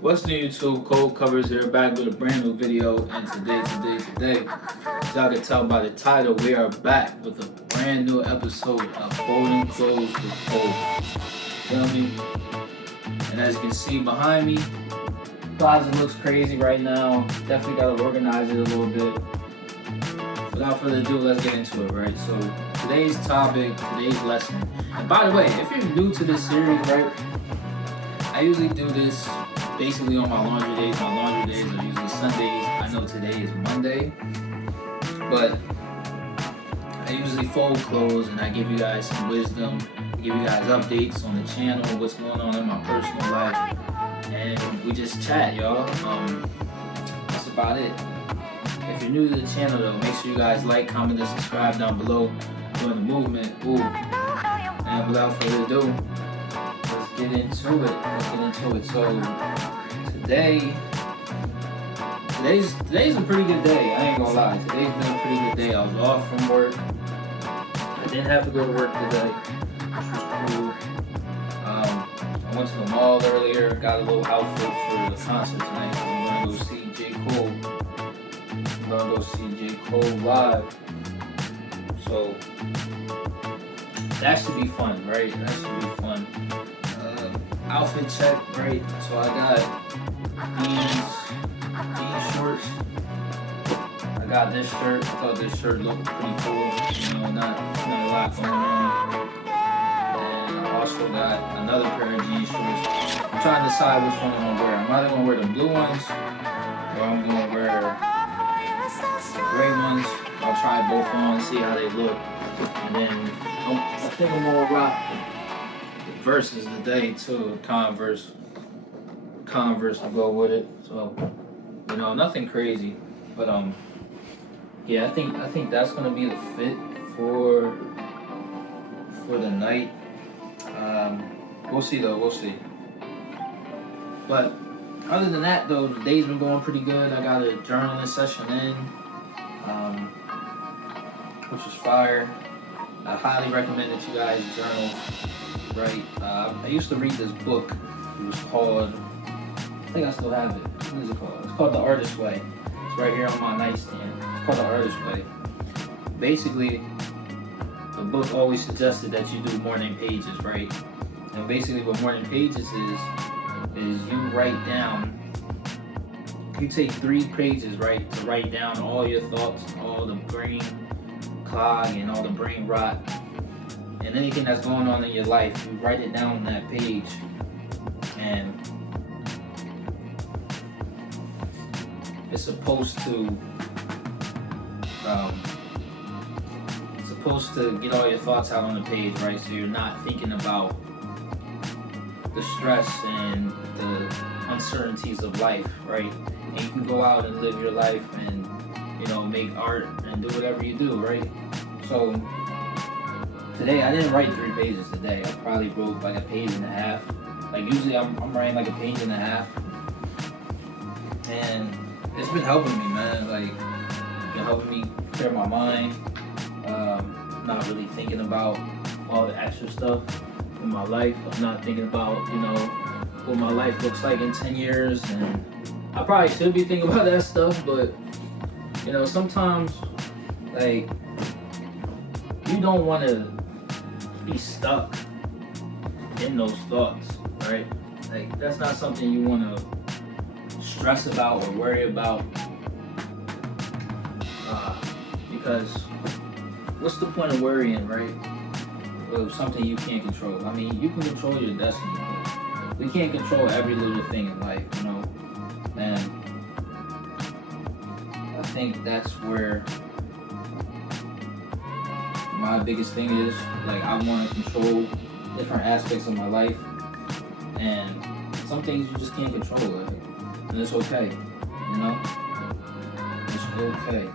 What's new YouTube? Cold Covers here, back with a brand new video. And today, as y'all can tell by the title, we are back with a brand new episode of Folding Clothes with Cole. Feel me? And as you can see behind me, closet looks crazy right now. Definitely gotta organize it a little bit. Without further ado, let's get into it, right? So today's topic, today's lesson. And by the way, if you're new to this series, right, I usually do this basically on my laundry days. My laundry days are usually Sundays. I know today is Monday, but I usually fold clothes and I give you guys some wisdom, give you guys updates on the channel, what's going on in my personal life, and we just chat, y'all. That's about it. If you're new to the channel though, make sure you guys like, comment, and subscribe down below. Join the movement. Ooh. And without further ado, let's get into it. So today's a pretty good day. I ain't gonna lie. Today's been a pretty good day. I was off from work. I didn't have to go to work today, which was cool. I went to the mall earlier. Got a little outfit for the concert tonight. I'm gonna go see J. Cole. I'm gonna go see J. Cole live. So that should be fun, right? That should be fun. Outfit check, right? So I got these shorts. I got this shirt. I thought this shirt looked pretty cool. You know, not a lot going on. And I also got another pair of jean shorts. I'm trying to decide which one I'm gonna wear. I'm either gonna wear the blue ones or I'm gonna wear the gray ones. I'll try both on, see how they look, and then I think I'm gonna rock Versus today too. Converse to go with it. So nothing crazy, but yeah, I think that's gonna be the fit for the night. We'll see though. We'll see. But other than that though, the day's been going pretty good. I got a journaling session in, which was fire. I highly recommend that you guys journal. Right, I used to read this book. It was called, I think I still have it. What is it called? It's called The Artist's Way. It's right here on my nightstand. It's called The Artist's Way. Basically, the book always suggested that you do morning pages, right? And basically what morning pages is you write down, you take 3 pages, right, to write down all your thoughts, all the brain clog and all the brain rot, and anything that's going on in your life. You write it down on that page, and it's supposed to get all your thoughts out on the page, right? So you're not thinking about the stress and the uncertainties of life, right? And you can go out and live your life and make art and do whatever you do, right? So today, I didn't write 3 pages today. I probably wrote like a page and a half. Like usually I'm writing like a page and a half. And it's been helping me, man. Like, it's been helping me clear my mind. Not really thinking about all the extra stuff in my life. I'm not thinking about, what my life looks like in 10 years. And I probably should be thinking about that stuff, but, sometimes, like, you don't want to be stuck in those thoughts, right? Like, that's not something you want to stress about or worry about, because what's the point of worrying, right? With something you can't control. I mean, you can control your destiny, but we can't control every little thing in life, and I think that's where my biggest thing is. Like, I want to control different aspects of my life, and some things you just can't control, like, and it's okay, it's okay.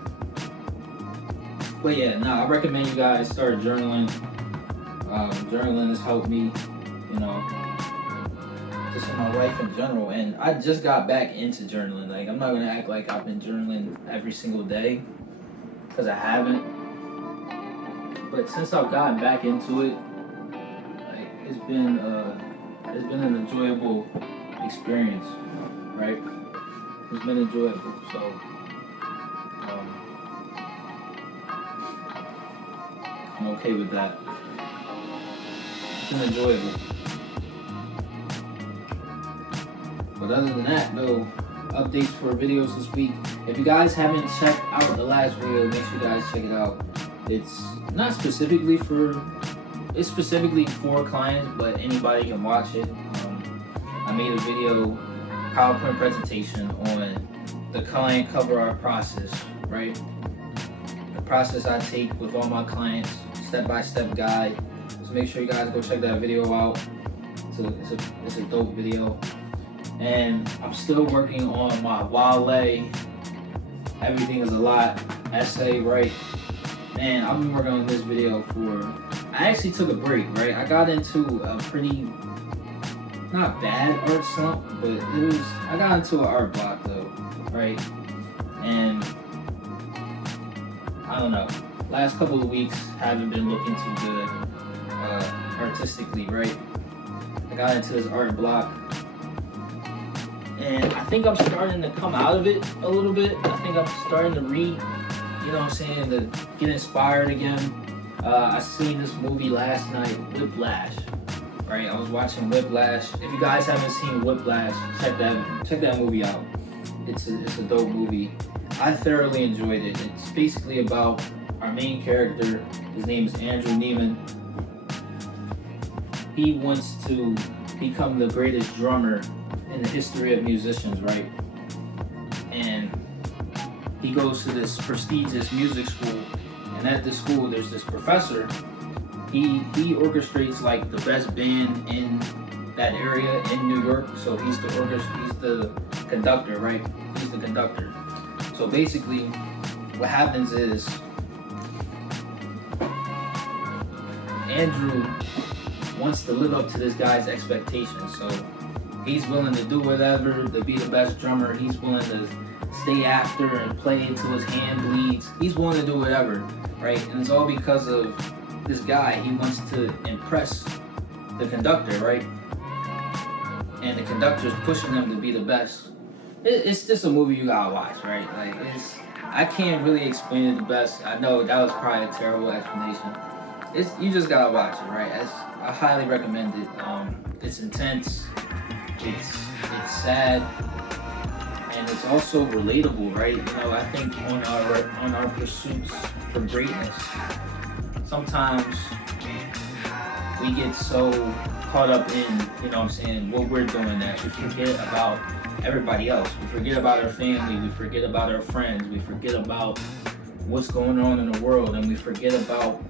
But yeah, I recommend you guys start journaling. Journaling has helped me, just in my life in general, and I just got back into journaling. Like, I'm not gonna act like I've been journaling every single day, because I haven't. But since I've gotten back into it, like, it's been an enjoyable experience, right? It's been enjoyable. So I'm okay with that. It's been enjoyable. But other than that, no updates for videos this week. If you guys haven't checked out the last video, make sure you guys check it out. It's not specifically it's specifically for clients, but anybody can watch it. I made a video, PowerPoint presentation on the client cover art process, right? The process I take with all my clients, step-by-step guide. So make sure you guys go check that video out. It's a dope video. And I'm still working on my Wale, Everything is a Lot essay, right? Man, I've been working on this video I actually took a break, right? I got into a pretty, not bad art slump, but I got into an art block though, right? And I don't know, last couple of weeks haven't been looking too good artistically, right? I got into this art block, and I think I'm starting to come out of it a little bit. I think I'm starting to read, you know what I'm saying, to get inspired again. I seen this movie last night, Whiplash, right? I was watching Whiplash. If you guys haven't seen Whiplash, check that movie out. It's a dope movie. I thoroughly enjoyed it. It's basically about our main character. His name is Andrew Neiman. He wants to become the greatest drummer in the history of musicians, right? And he goes to this prestigious music school, and at this school there's this professor. He orchestrates like the best band in that area in New York. So he's the conductor, right? He's the conductor. So basically what happens is Andrew wants to live up to this guy's expectations. So he's willing to do whatever to be the best drummer. He's willing to stay after and play until his hand bleeds. He's willing to do whatever, right? And it's all because of this guy. He wants to impress the conductor, right? And the conductor's pushing him to be the best. It's just a movie you gotta watch, right? Like, I can't really explain it the best. I know that was probably a terrible explanation. You just gotta watch it, right? I highly recommend it. It's intense. It's sad, and it's also relatable, right? You know, I think on our pursuits for greatness, sometimes we get so caught up in, you know what I'm saying, what we're doing, that we forget about everybody else. We forget about our family, we forget about our friends, we forget about what's going on in the world, and we forget about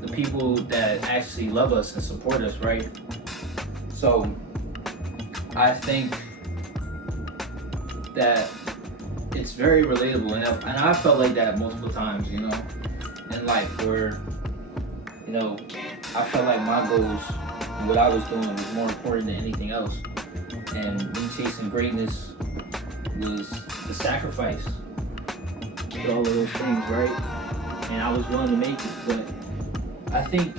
the people that actually love us and support us, right? So I think that it's very relatable, and I felt like that multiple times, you know, in life, where, you know, I felt like my goals and what I was doing was more important than anything else. And me chasing greatness was the sacrifice to all of those things, right? And I was willing to make it. But I think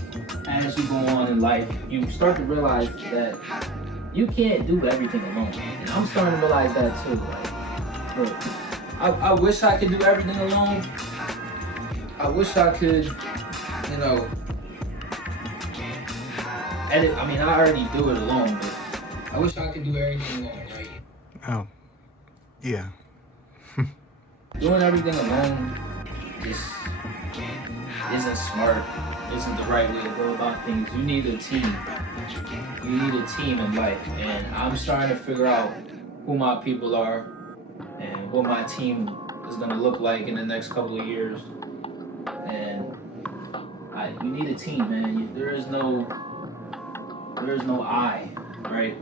as you go on in life, you start to realize that you can't do everything alone. And I'm starting to realize that too. Like, look, I wish I could do everything alone. I wish I could, you know, edit. I mean, I already do it alone, but I wish I could do everything alone, right? Oh, yeah. Doing everything alone just isn't smart, isn't the right way to go about things. You need a team. You need a team in life, and I'm starting to figure out who my people are and what my team is going to look like in the next couple of years. And you need a team, man. There is no I, right,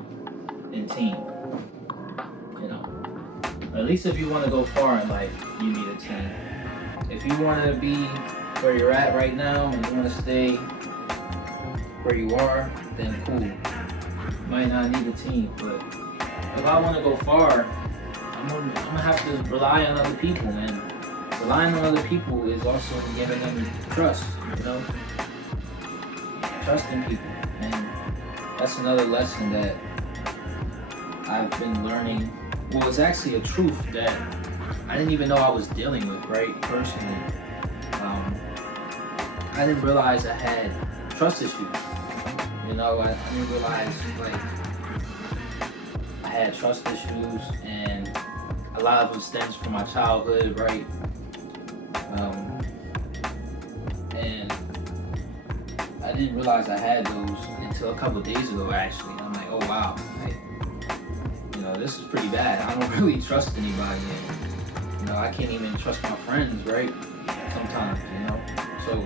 in team. You know, at least if you want to go far in life, you need a team. If you want to be where you're at right now and you want to stay where you are, then cool. You might not need a team, but if I want to go far, I'm gonna have to rely on other people, and relying on other people is also giving them trust, you know? Trusting people, and that's another lesson that I've been learning, well, it's actually a truth that I didn't even know I was dealing with, right, personally. I didn't realize I had trust issues. I didn't realize, like, I had trust issues, and a lot of them stems from my childhood, right? And I didn't realize I had those until a couple of days ago, actually. I'm like, oh wow, like, this is pretty bad. I don't really trust anybody, and I can't even trust my friends, right? Sometimes, So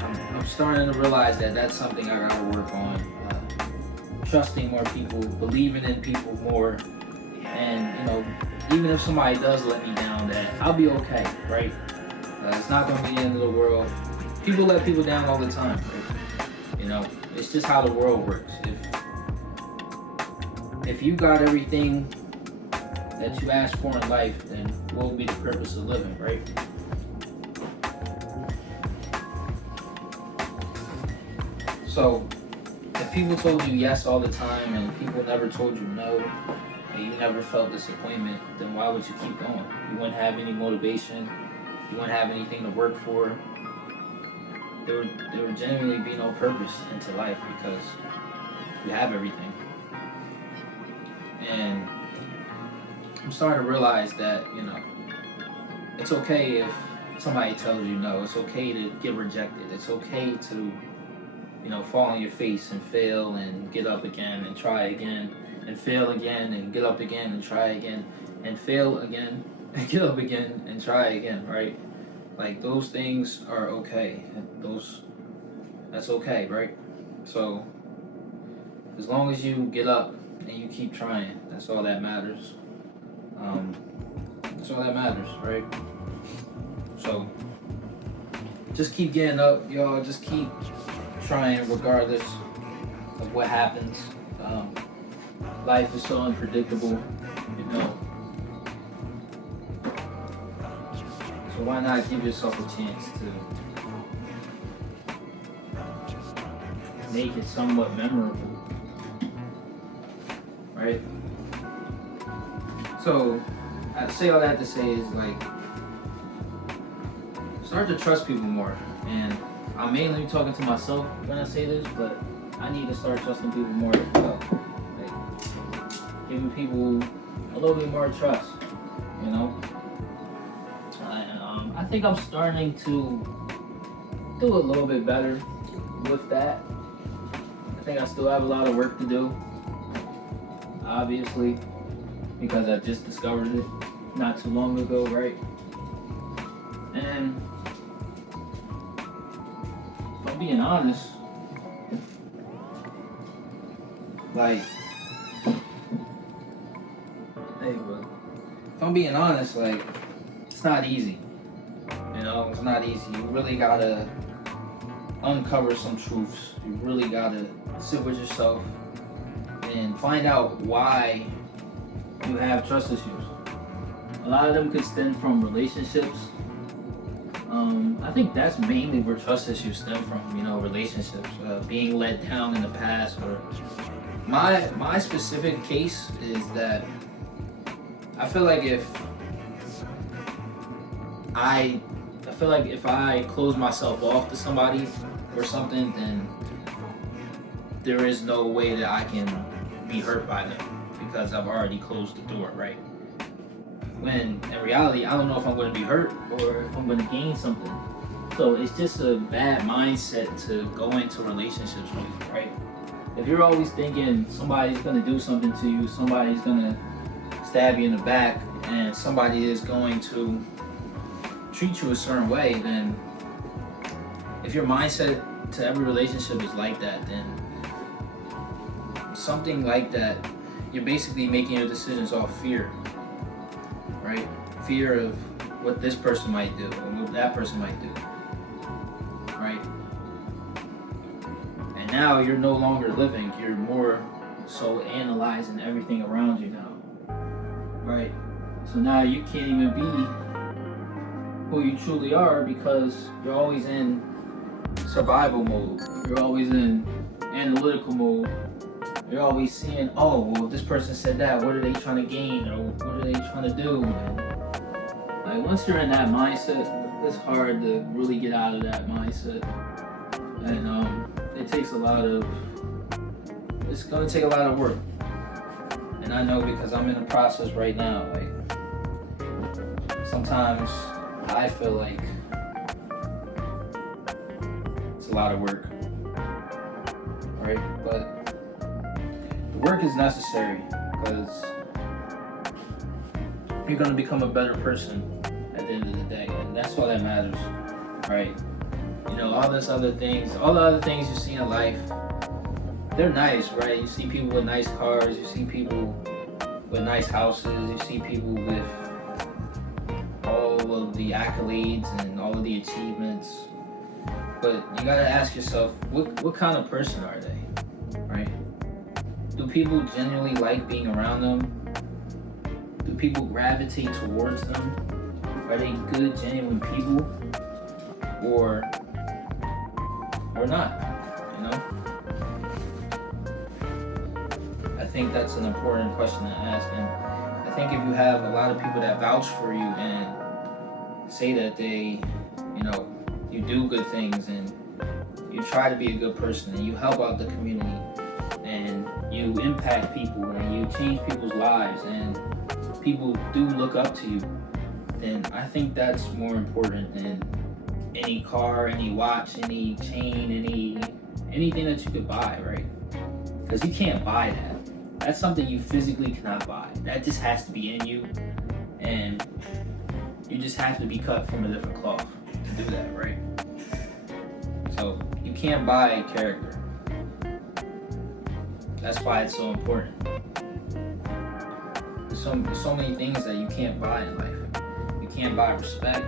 I'm starting to realize that that's something I gotta work on. Trusting more people, believing in people more, and even if somebody does let me down, that I'll be okay, right? It's not gonna be the end of the world. People let people down all the time, right? It's just how the world works. If you got everything that you asked for in life, then what will be the purpose of living, right? So, if people told you yes all the time and people never told you no, and you never felt disappointment, then why would you keep going? You wouldn't have any motivation. You wouldn't have anything to work for. There would genuinely be no purpose into life because you have everything. And I'm starting to realize that, it's okay if somebody tells you no. It's okay to get rejected. It's okay to, fall on your face and fail and get up again and try again and fail again and get up again and try again and fail again and get up again and try again, right? Like, those things are okay. That's okay, right? So, as long as you get up and you keep trying, that's all that matters. That's all that matters, right? So, just keep getting up, y'all. Just keep trying regardless of what happens. Life is so unpredictable, So why not give yourself a chance to make it somewhat memorable, right? So I say all that to say is, like, start to trust people more. And I'm mainly talking to myself when I say this, but I need to start trusting people more as well. Like, giving people a little bit more trust, I think I'm starting to do a little bit better with that. I think I still have a lot of work to do, obviously, because I just discovered it not too long ago, right? And if I'm being honest, like, if I'm being honest, like, it's not easy. It's not easy. You really gotta uncover some truths. You really gotta sit with yourself and find out why you have trust issues. A lot of them could stem from relationships. I think that's mainly where trust issues stem from, relationships, being let down in the past. Or my specific case is that I feel like if I close myself off to somebody or something, then there is no way that I can be hurt by them because I've already closed the door, right? When in reality, I don't know if I'm going to be hurt or if I'm going to gain something. So it's just a bad mindset to go into relationships with, right? If you're always thinking somebody's going to do something to you, somebody's going to stab you in the back, and somebody is going to treat you a certain way, then if your mindset to every relationship is like that, then something like that, you're basically making your decisions off fear, right? Fear of what this person might do or what that person might do, right? And now you're no longer living, you're more so analyzing everything around you now, right? So now you can't even be who you truly are because you're always in survival mode. You're always in analytical mode. You're always seeing, oh, well, if this person said that, what are they trying to gain, or what are they trying to do? And like once you're in that mindset, it's hard to really get out of that mindset. And it takes it's gonna take a lot of work. And I know because I'm in the process right now. Like sometimes I feel like it's a lot of work, right? But the work is necessary because you're gonna become a better person at the end of the day, and that's all that matters, right? You know, all the other things you see in life, they're nice, right? You see people with nice cars, you see people with nice houses, you see people with all of the accolades and all of the achievements. But you gotta ask yourself, what kind of person are they, right? Do people genuinely like being around them? Do people gravitate towards them? Are they good, genuine people? Or not, you know? I think that's an important question to ask. And I think if you have a lot of people that vouch for you and say that they, you know, you do good things and you try to be a good person and you help out the community and you impact people and you change people's lives and people do look up to you, then I think that's more important than any car, any watch, any chain, anything that you could buy, right? Because you can't buy that. That's something you physically cannot buy. That just has to be in you, and you just have to be cut from a different cloth to do that, right? So you can't buy character. That's why it's so important. There's so many things that you can't buy in life. You can't buy respect.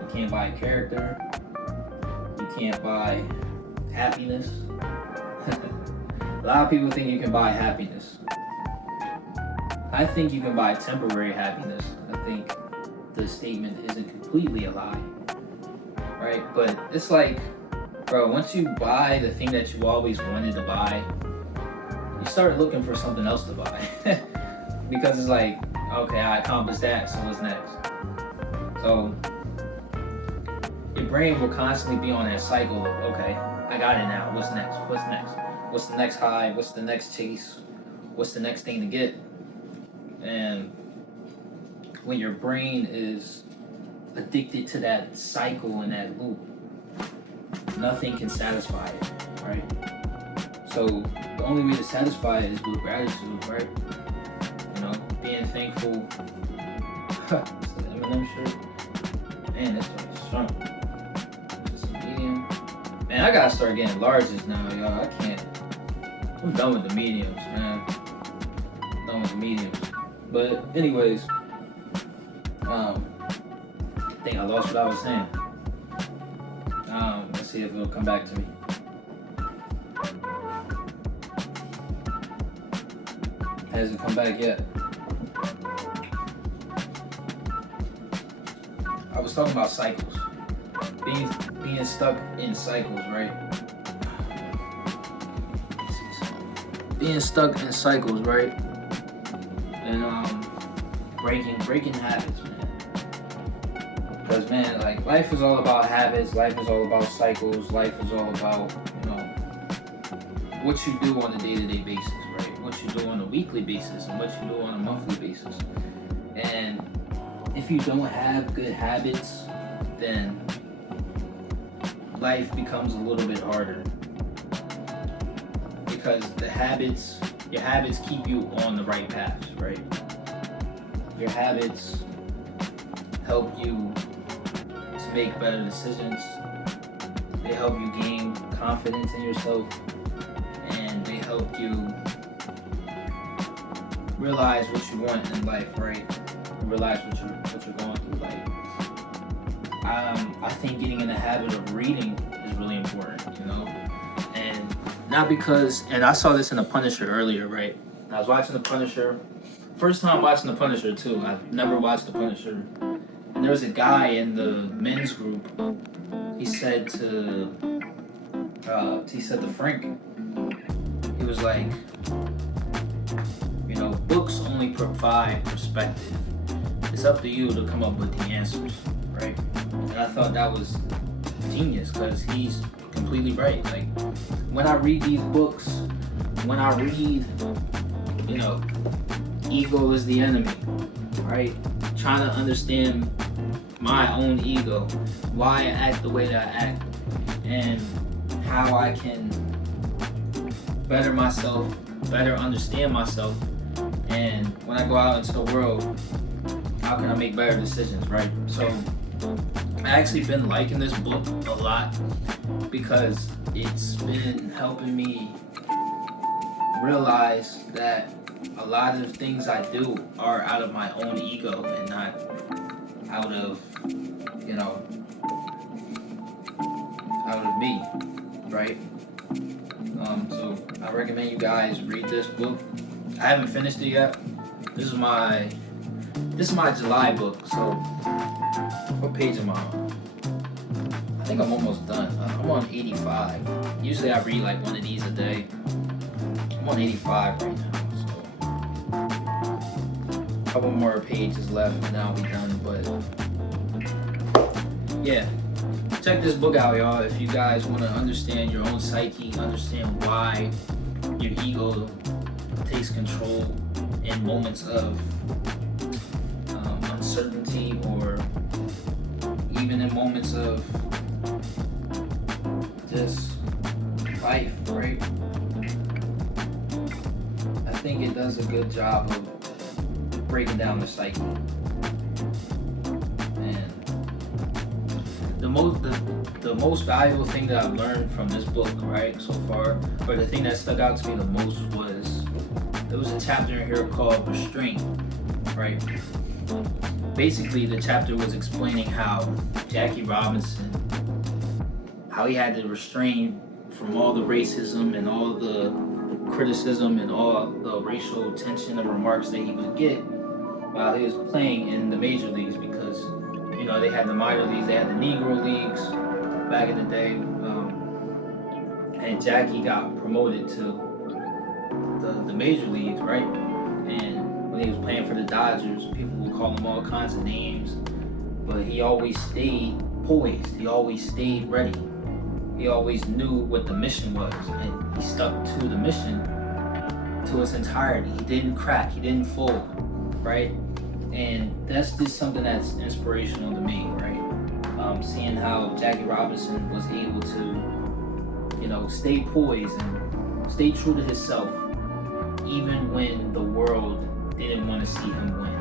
You can't buy character. You can't buy happiness. A lot of people think you can buy happiness. I think you can buy temporary happiness. I think the statement isn't completely a lie, right? But it's like, bro, once you buy the thing that you always wanted to buy, you start looking for something else to buy. Because it's like, okay, I accomplished that, so what's next? So your brain will constantly be on that cycle of, okay, I got it now, what's next? What's next? What's the next high? What's the next chase? What's the next thing to get? And when your brain is addicted to that cycle and that loop, nothing can satisfy it, right? So the only way to satisfy it is with gratitude, right? You know, being thankful. Eminem shirt. Man, this one's strong. Just a medium. Man, I gotta start getting larges now, y'all. I can't. I'm done with the mediums, man. Done with the mediums. But anyways, I think I lost what I was saying. Let's see if it'll come back to me. Hasn't come back yet. I was talking about cycles. Being stuck in cycles, right? Being stuck in cycles, right? And breaking habits, man. Because man, like life is all about habits, life is all about cycles, life is all about, you know, what you do on a day-to-day basis, right? What you do on a weekly basis and what you do on a monthly basis. And if you don't have good habits, then life becomes a little bit harder. Because your habits keep you on the right path, right? Your habits help you to make better decisions. They help you gain confidence in yourself, and they help you realize what you want in life, right? Realize what you're going through. Like, I think getting in the habit of reading is really important, you know, and not because. And I saw this in The Punisher earlier, right? I was watching The Punisher. First time watching The Punisher too. I've never watched The Punisher. And there was a guy in the men's group. He said to Frank, he was like, you know, books only provide perspective. It's up to you to come up with the answers, right? And I thought that was genius because he's completely right. Like, when I read these books, when I read, you know, ego is the enemy, right? Trying to understand my own ego, why I act the way that I act, and how I can better myself, better understand myself, and when I go out into the world, how can I make better decisions, right? So I actually been liking this book a lot because it's been helping me realize that a lot of the things I do are out of my own ego and not out of, you know, out of me, right? So I recommend you guys read this book. I haven't finished it yet. This is my July book. So what page am I on? I think I'm almost done. I'm on 85. Usually I read like one of these a day. I'm on 85 right now. A couple more pages left and I'll be done. But yeah, check this book out, y'all. If you guys want to understand your own psyche, understand why your ego takes control in moments of uncertainty, or even in moments of just life, right? I think it does a good job of breaking down the psyche. And the most valuable thing that I've learned from this book, right, so far, or the thing that stuck out to me the most was there was a chapter in here called Restraint, right? Basically, the chapter was explaining how Jackie Robinson, how he had to restrain from all the racism and all the criticism and all the racial tension and remarks that he would get while he was playing in the major leagues, because, you know, they had the minor leagues, they had the Negro leagues back in the day, and Jackie got promoted to the major leagues, right? And when he was playing for the Dodgers, people would call him all kinds of names, but he always stayed poised. He always stayed ready. He always knew what the mission was, and he stuck to the mission to its entirety. He didn't crack. He didn't fold, right? And that's just something that's inspirational to me, right? Seeing how Jackie Robinson was able to, you know, stay poised and stay true to himself, even when the world didn't want to see him win,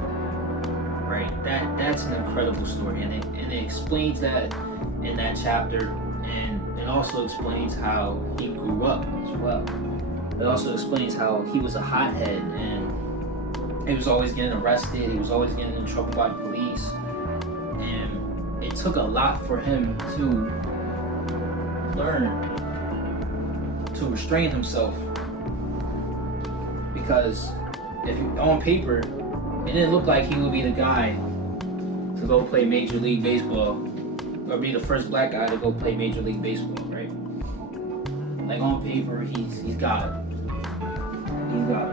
right? That's an incredible story, and it explains that in that chapter, and it also explains how he grew up as well. It also explains how he was a hothead, and he was always getting arrested, he was always getting in trouble by police, and it took a lot for him to learn to restrain himself, because if on paper, it didn't look like he would be the guy to go play Major League Baseball, or be the first black guy to go play Major League Baseball, right? Like, on paper, he's got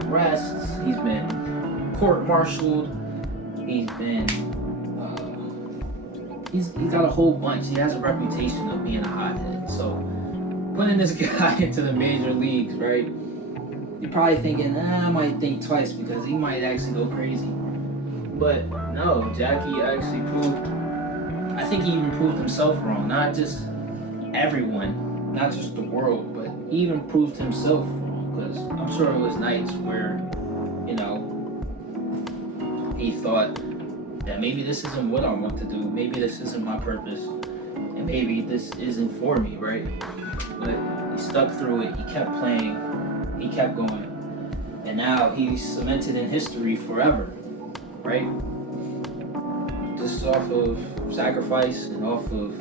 arrests, he's been court-martialed, he's been he's got a whole bunch. He has a reputation of being a hothead. So putting this guy into the major leagues, right? You're probably thinking, I might think twice because he might actually go crazy. But no, Jackie actually I think he even proved himself wrong. Not just everyone, not just the world, but he even proved himself wrong. Because I'm sure it was nights where, you know, he thought that maybe this isn't what I want to do. Maybe this isn't my purpose. And maybe this isn't for me, right? But he stuck through it. He kept playing. He kept going. And now he's cemented in history forever, right? Just off of sacrifice and off of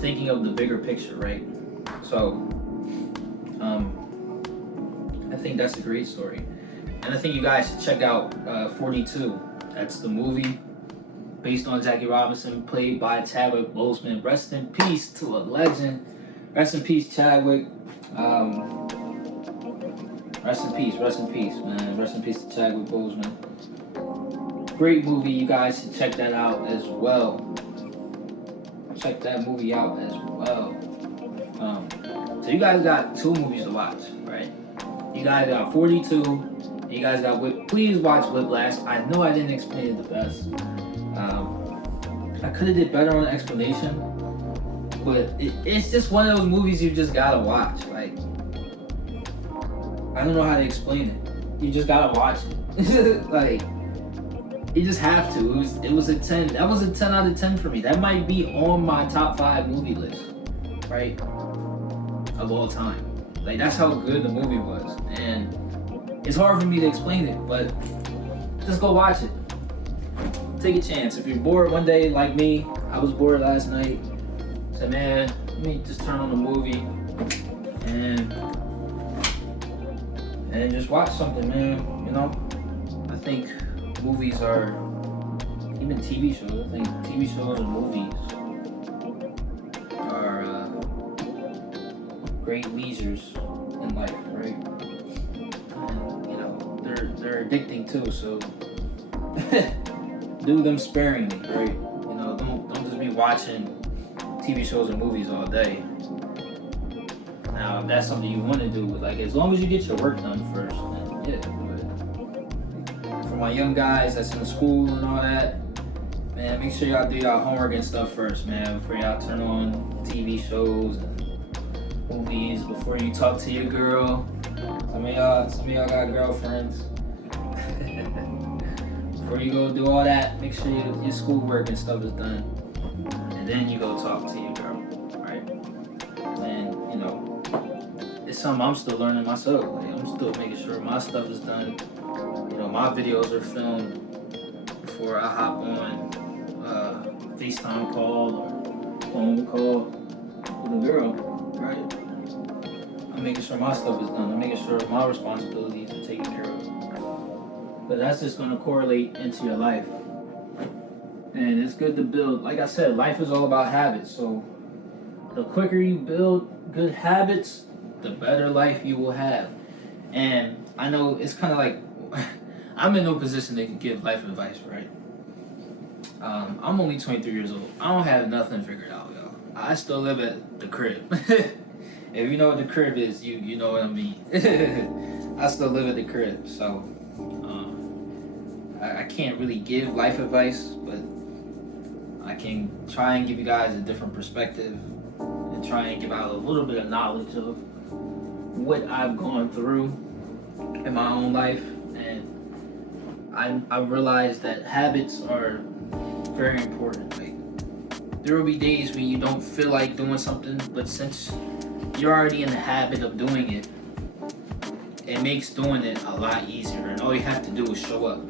thinking of the bigger picture, right? So, I think that's a great story. And I think you guys should check out 42. That's the movie based on Jackie Robinson, played by Chadwick Boseman. Rest in peace to a legend. Rest in peace, Chadwick. Rest in peace, man. Rest in peace to Chadwick Boseman. Great movie, you guys should check that out as well. Check that movie out as well. So you guys got 2 movies to watch, right? You guys got 42, and you guys got Please watch Whiplash. I know I didn't explain it the best. I could have did better on the explanation, but it's just one of those movies you just gotta watch. Like, I don't know how to explain it. You just gotta watch it. Like, you just have to. It was a 10. That was a 10 out of 10 for me. That might be on my top 5 movie list, right? Of all time. Like, that's how good the movie was. And it's hard for me to explain it, but just go watch it. Take a chance. If you're bored one day like me, I was bored last night. Say, man, let me just turn on the movie and just watch something, man. You know? I think movies are, even TV shows, I think TV shows and movies are great leisures in life, right? And, you know, they're addicting too, so do them sparingly, right? You know, don't just be watching TV shows and movies all day. Now, if that's something you want to do, like, as long as you get your work done first, then yeah. But for my young guys that's in school and all that, man, make sure y'all do y'all homework and stuff first, man, before y'all turn on TV shows and movies, before you talk to your girl. Some of y'all got girlfriends. Before you go do all that, make sure your schoolwork and stuff is done. And then you go talk to your girl, right? And, you know, it's something I'm still learning myself. Like, I'm still making sure my stuff is done. You know, my videos are filmed before I hop on FaceTime call or phone call with a girl, right? I'm making sure my stuff is done. I'm making sure my responsibilities are taken care of. But that's just going to correlate into your life. And it's good to build. Like I said, life is all about habits. So the quicker you build good habits, the better life you will have. And I know it's kind of like, I'm in no position to give life advice, right? I'm only 23 years old. I don't have nothing figured out, y'all. I still live at the crib. If you know what the crib is, you know what I mean. I still live at the crib, so I can't really give life advice, but I can try and give you guys a different perspective and try and give out a little bit of knowledge of what I've gone through in my own life. And I realized that habits are very important. Like, there will be days when you don't feel like doing something, but since you're already in the habit of doing it, it makes doing it a lot easier. And all you have to do is show up.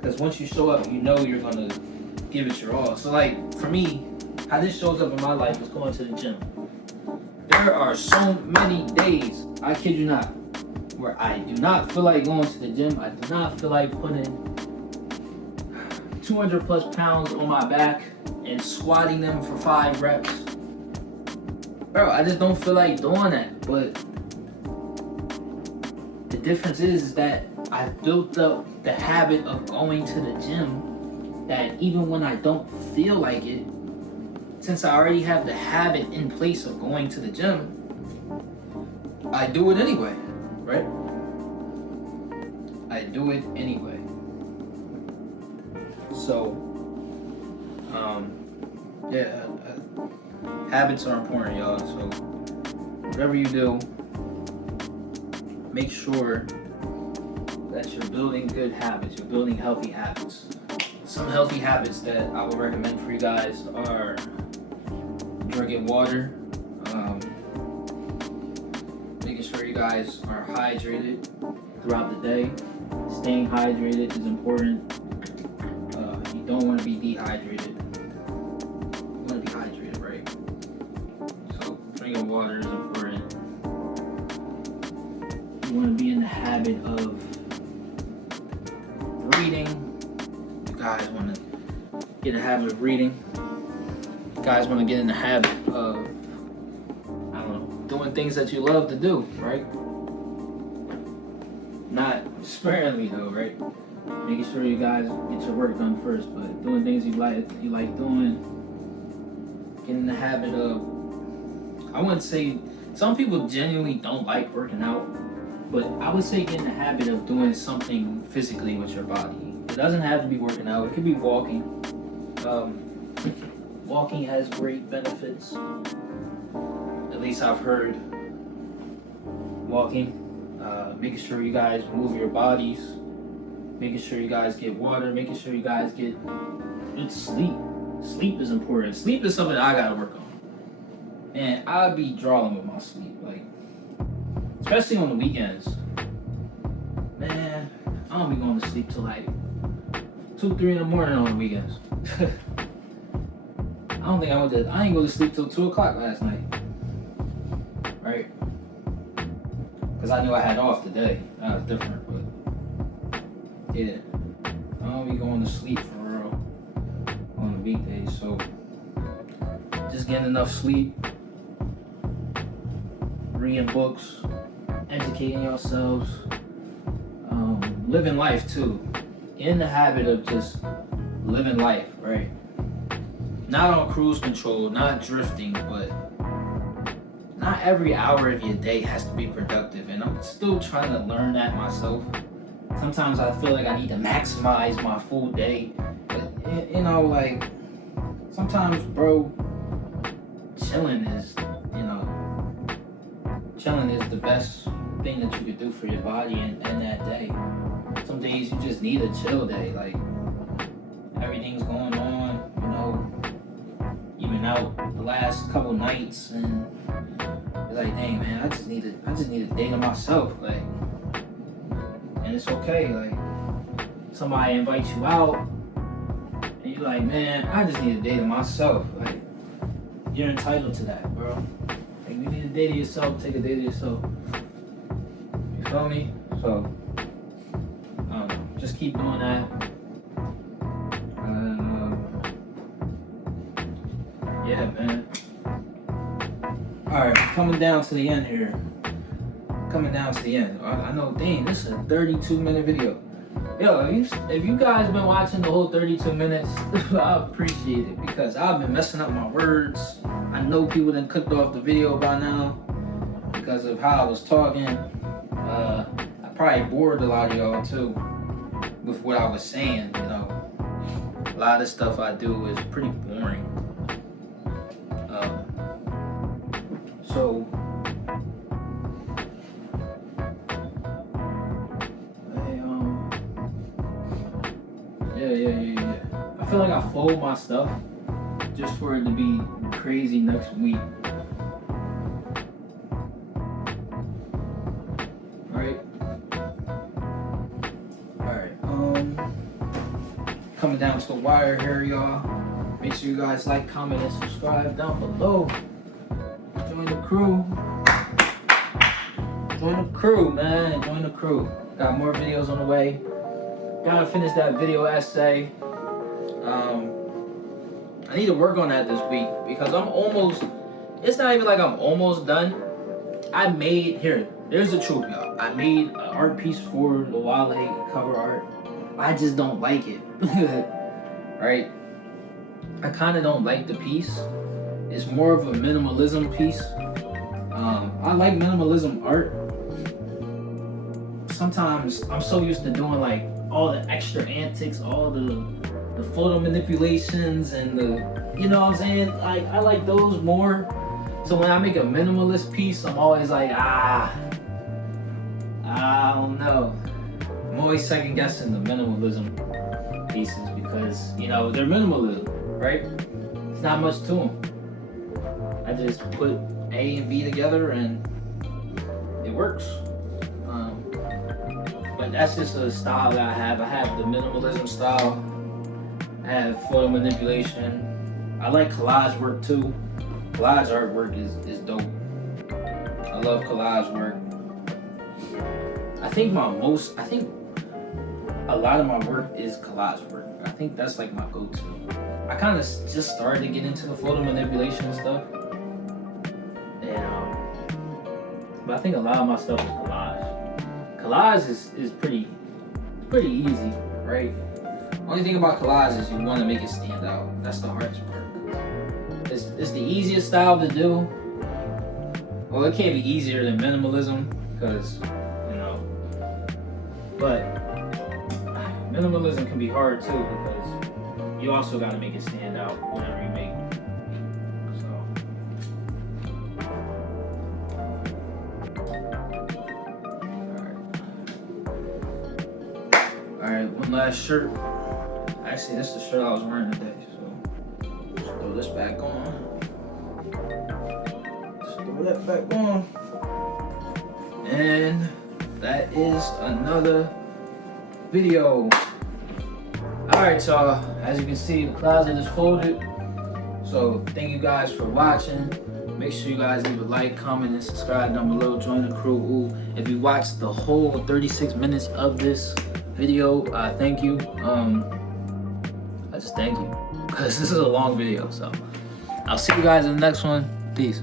Because once you show up, you know you're going to give it your all. So, like, for me, how this shows up in my life is going to the gym. There are so many days, I kid you not, where I do not feel like going to the gym. I do not feel like putting 200 plus pounds on my back and squatting them for 5 reps. Bro, I just don't feel like doing that. But the difference is that I've built up the habit of going to the gym, that even when I don't feel like it, since I already have the habit in place of going to the gym, I do it anyway, right? I do it anyway. So, habits are important, y'all. So, whatever you do, make sure that you're building good habits, you're building healthy habits. Some healthy habits that I would recommend for you guys are drinking water, making sure you guys are hydrated throughout the day. Staying hydrated is important. You don't want to be dehydrated. You want to be hydrated, right? So drinking water is important. You want to be in the habit of reading. You guys want to get in the habit of reading. You guys want to get in the habit of, I don't know, doing things that you love to do, right? sparingly though, right? Making sure you guys get your work done first, but doing things you like doing, getting in the habit of, I wouldn't say, some people genuinely don't like working out, but I would say get in the habit of doing something physically with your body. It doesn't have to be working out, it could be walking. Walking has great benefits. At least I've heard. Walking, making sure you guys move your bodies, making sure you guys get water, making sure you guys get good sleep. Sleep is important. Sleep is something I gotta work on. And I'd be drawing with my sleep, like, especially on the weekends. Man, I don't be going to sleep till like 2, 3 in the morning on the weekends. I ain't go to sleep till 2 o'clock last night. Right? Because I knew I had off today. That was different, but yeah. I don't be going to sleep for real on the weekdays, so just getting enough sleep, reading books, educating yourselves, living life too. In the habit of just living life, right? Not on cruise control, not drifting, but not every hour of your day has to be productive, and I'm still trying to learn that myself. Sometimes I feel like I need to maximize my full day, but you know, like, sometimes, bro, chilling is the best thing that you could do for your body in that day. Some days you just need a chill day, like, everything's going on, even out the last couple nights, and it's like, dang, man, I just need a day to myself, like, and it's okay, like, somebody invites you out, and you're like, man, I just need a day to myself, like, you're entitled to that, bro. Like, you need a day to yourself, take a day to yourself, you feel me? So, I don't know, just keep doing that. Yeah, man. Alright, coming down to the end here. I know, dang, this is a 32-minute video. Yo, if you guys been watching the whole 32 minutes, I appreciate it, because I've been messing up my words. I know people done clicked off the video by now because of how I was talking. I probably bored a lot of y'all too with what I was saying, A lot of stuff I do is pretty boring. So, yeah. I feel like I fold my stuff just for it to be crazy next week. Alright, coming down to the wire here, y'all. Make sure you guys like, comment, and subscribe down below. Join the crew. Man. Join the crew. Got more videos on the way. Gotta finish that video essay. I need to work on that this week because it's not even like I'm almost done. There's the truth, y'all. I made an art piece for the Wale cover art. I just don't like it. Right? I kind of don't like the piece. It's more of a minimalism piece. I like minimalism art. Sometimes I'm so used to doing like all the extra antics, all the photo manipulations and you know what I'm saying? Like, I like those more. So when I make a minimalist piece, I'm always like, I don't know. I'm always second guessing the minimalism pieces because, they're minimalism, right? It's not much to them. I just put A and B together and it works. But that's just a style that I have. I have the minimalism style. I have photo manipulation. I like collage work too. Collage artwork is dope. I love collage work. I think a lot of my work is collage work. I think that's like my go-to. I kind of just started to get into the photo manipulation and stuff. But I think a lot of my stuff is collage. Collage is pretty pretty easy, right? Only thing about collage is you want to make it stand out. That's the hardest part. It's the easiest style to do. Well, it can't be easier than minimalism because, you know, but minimalism can be hard too because you also got to make it stand out whenever you make it. Alright, one last shirt. Actually, this is the shirt I was wearing today, so just throw this back on. Just throw that back on. And that is another video. Alright, y'all, as you can see, the closet is folded. So thank you guys for watching. Make sure you guys leave a like, comment, and subscribe down below. Join the crew. Ooh, if you watched the whole 36 minutes of this video, thank you. I just thank you because this is a long video. So I'll see you guys in the next one. Peace.